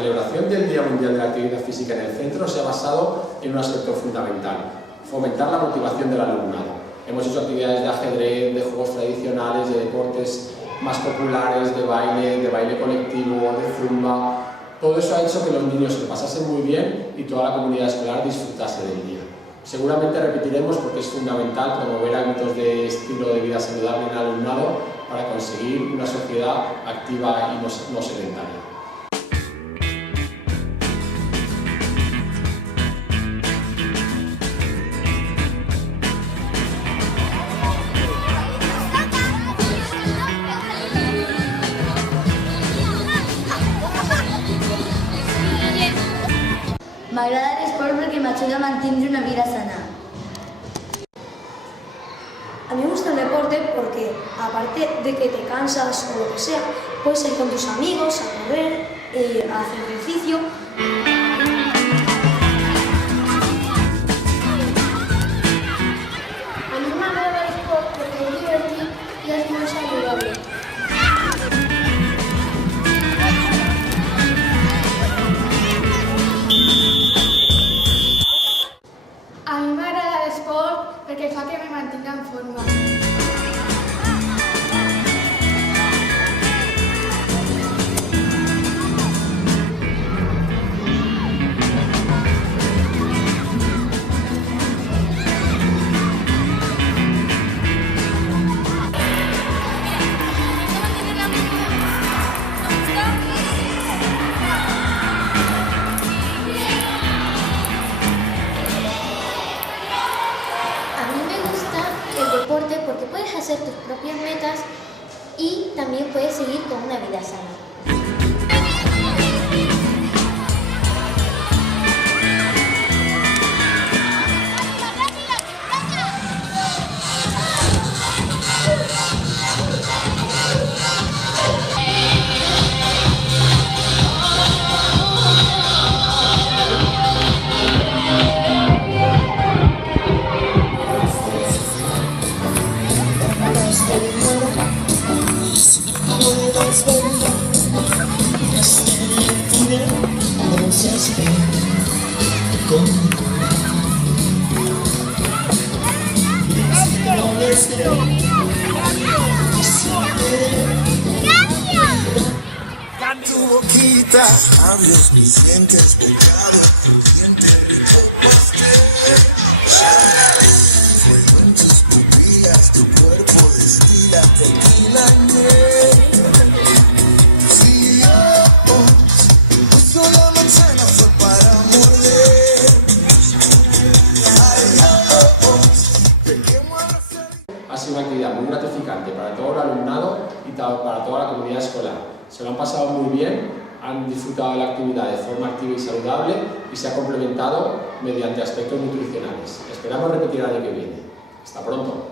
celebración del Día Mundial de la Actividad Física en el centro se ha basado en un aspecto fundamental: fomentar la motivación del alumnado. Hemos hecho actividades de ajedrez, de juegos tradicionales, de deportes más populares, de baile colectivo, de zumba. Todo eso ha hecho que los niños se lo pasasen muy bien y toda la comunidad escolar disfrutase del día. Seguramente repetiremos porque es fundamental promover hábitos de estilo de vida saludable en el alumnado para conseguir una sociedad activa y no sedentaria. M'agrada l'esport perquè m'ajuda a mantener una vida sana. A mí me gusta el deporte porque, aparte de que te cansas o lo que sea, puedes ir con tus amigos a correr, a hacer ejercicio. A mí me agrada el deporte porque es divertido y es muy saludable. A mi m'agrada l'esport perquè fa que me mantinc en forma. Porque puedes hacer tus propias metas y también puedes seguir con una vida sana. Tu boquita, labios, mis dientes, pecados, crujiente, rico pastel. Fuego en tus pupilas, tu cuerpo destila tequila miel. Si yo uso la manzana fue para morder. Ha sido una actividad muy gratificante para todo el alumnado y para toda la comunidad escolar. Se lo han pasado muy bien, han disfrutado de la actividad de forma activa y saludable y se ha complementado mediante aspectos nutricionales. Esperamos repetir el año que viene. Hasta pronto.